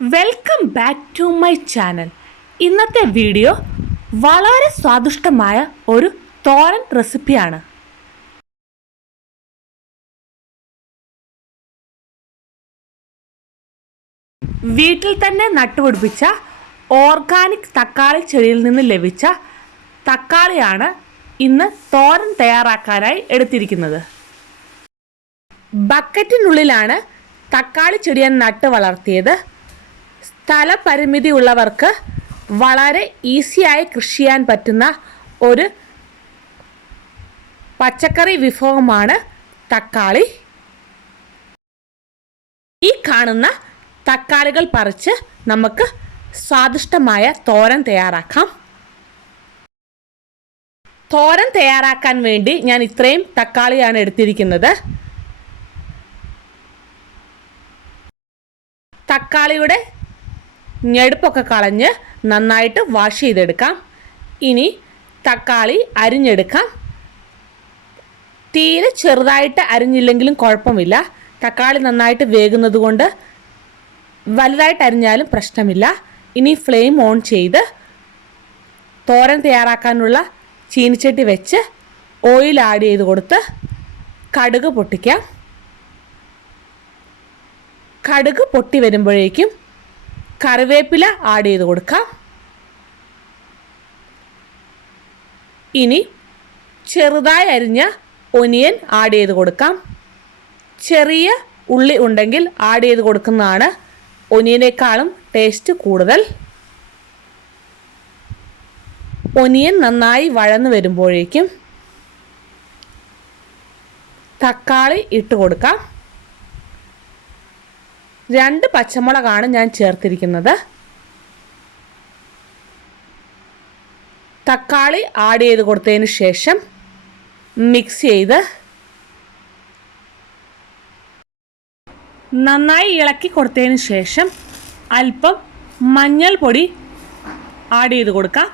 Welcome back to my channel ഇന്നത്തെ video വളരെ സ്വാദിഷ്ടമായ ഒരു തോരൻ റെസിപ്പിയാണ് വീട്ടിൽ തന്നെ നട്ടുപിടിപ്പിച്ച ഓർഗാനിക് തക്കാളി ചെടിയിൽ നിന്ന് ലഭിച്ച തക്കാളിയാണ് ഇന്ന് തോരൻ തയ്യാറാക്കാനായി എടുത്തിരിക്കുന്നത്. ബക്കറ്റിനുള്ളിലാണ് തക്കാളി ചെടിയെ നട്ട് വളർത്തിയത് സ്ഥലപരിമിതി ഉള്ളവർക്ക് വളരെ ഈസിയായി കൃഷി ചെയ്യാൻ പറ്റുന്ന ഒരു പച്ചക്കറി വിഭവമാണ് തക്കാളി. ഈ കാണുന്ന തക്കാളികൾ പറിച്ച് നമുക്ക് സ്വാദിഷ്ടമായ തോരൻ തയ്യാറാക്കാം. തോരൻ തയ്യാറാക്കാൻ വേണ്ടി ഞാൻ ഇത്രയും തക്കാളിയാണ് എടുത്തിരിക്കുന്നത്. തക്കാളിയുടെ ഞെടുപ്പൊക്കെ കളഞ്ഞ് നന്നായിട്ട് വാഷ് ചെയ്തെടുക്കാം. ഇനി തക്കാളി അരിഞ്ഞെടുക്കാം. തീരെ ചെറുതായിട്ട് അരിഞ്ഞില്ലെങ്കിലും കുഴപ്പമില്ല. തക്കാളി നന്നായിട്ട് വേകുന്നത് കൊണ്ട് വലുതായിട്ട് അരിഞ്ഞാലും പ്രശ്നമില്ല. ഇനി ഫ്ലെയിം ഓൺ ചെയ്ത് തോരൻ തയ്യാറാക്കാനുള്ള ചീനിച്ചട്ടി വെച്ച് ഓയിൽ ആഡ് ചെയ്ത് കൊടുത്ത് കടുക് പൊട്ടിക്കാം. കടുക് പൊട്ടി വരുമ്പോഴേക്കും കറിവേപ്പില ആഡ് ചെയ്ത് കൊടുക്കാം. ഇനി ചെറുതായി അരിഞ്ഞ ഒനിയൻ ആഡ് ചെയ്ത് കൊടുക്കാം. ചെറിയ ഉള്ളി ഉണ്ടെങ്കിൽ ആഡ് ചെയ്ത് കൊടുക്കുന്നതാണ് ഒനിയനേക്കാളും ടേസ്റ്റ് കൂടുതൽ. ഒനിയൻ നന്നായി വഴന്നു വരുമ്പോഴേക്കും തക്കാളി ഇട്ട് കൊടുക്കാം. രണ്ട് പച്ചമുളകാണ് ഞാൻ ചേർത്തിരിക്കുന്നത്. തക്കാളി ആഡ് ചെയ്ത് കൊടുത്തതിന് ശേഷം മിക്സ് ചെയ്ത് നന്നായി ഇളക്കി കൊടുത്തതിന് ശേഷം അല്പം മഞ്ഞൾപ്പൊടി ആഡ് ചെയ്ത് കൊടുക്കാം.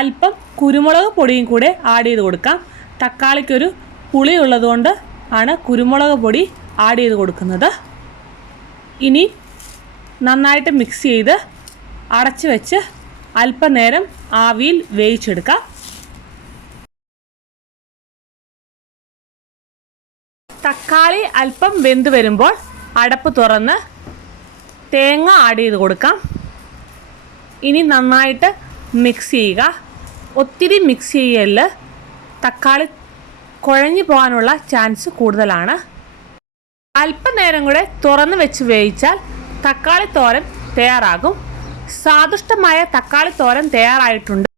അല്പം കുരുമുളക് പൊടിയും കൂടെ ആഡ് ചെയ്ത് കൊടുക്കാം. തക്കാളിക്കൊരു പുളി ഉള്ളതുകൊണ്ട് ആണ് കുരുമുളക് പൊടി ആഡ് ചെയ്ത് കൊടുക്കുന്നത്. ഇനി നന്നായിട്ട് മിക്സ് ചെയ്ത് അടച്ച് വെച്ച് അല്പനേരം ആവിയിൽ വേവിച്ചെടുക്കാം. തക്കാളി അല്പം വെന്ത് വരുമ്പോൾ അടപ്പ് തുറന്ന് തേങ്ങ ആഡ് ചെയ്ത് കൊടുക്കാം. ഇനി നന്നായിട്ട് മിക്സ് ചെയ്യുക. ഒത്തിരി മിക്സ് ചെയ്യൽ തക്കാളി കുഴഞ്ഞു പോകാനുള്ള ചാൻസ് കൂടുതലാണ്. അല്പനേരം കൂടെ തുറന്ന് വെച്ച് വേവിച്ചാൽ തക്കാളി തോരൻ തയ്യാറാകും. സ്വാദിഷ്ടമായ തക്കാളി തോരൻ തയ്യാറായിട്ടുണ്ട്.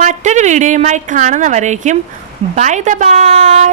മറ്റൊരു വീഡിയോയുമായി കാണുന്നവരേക്കും ബൈ ദ ബൈ.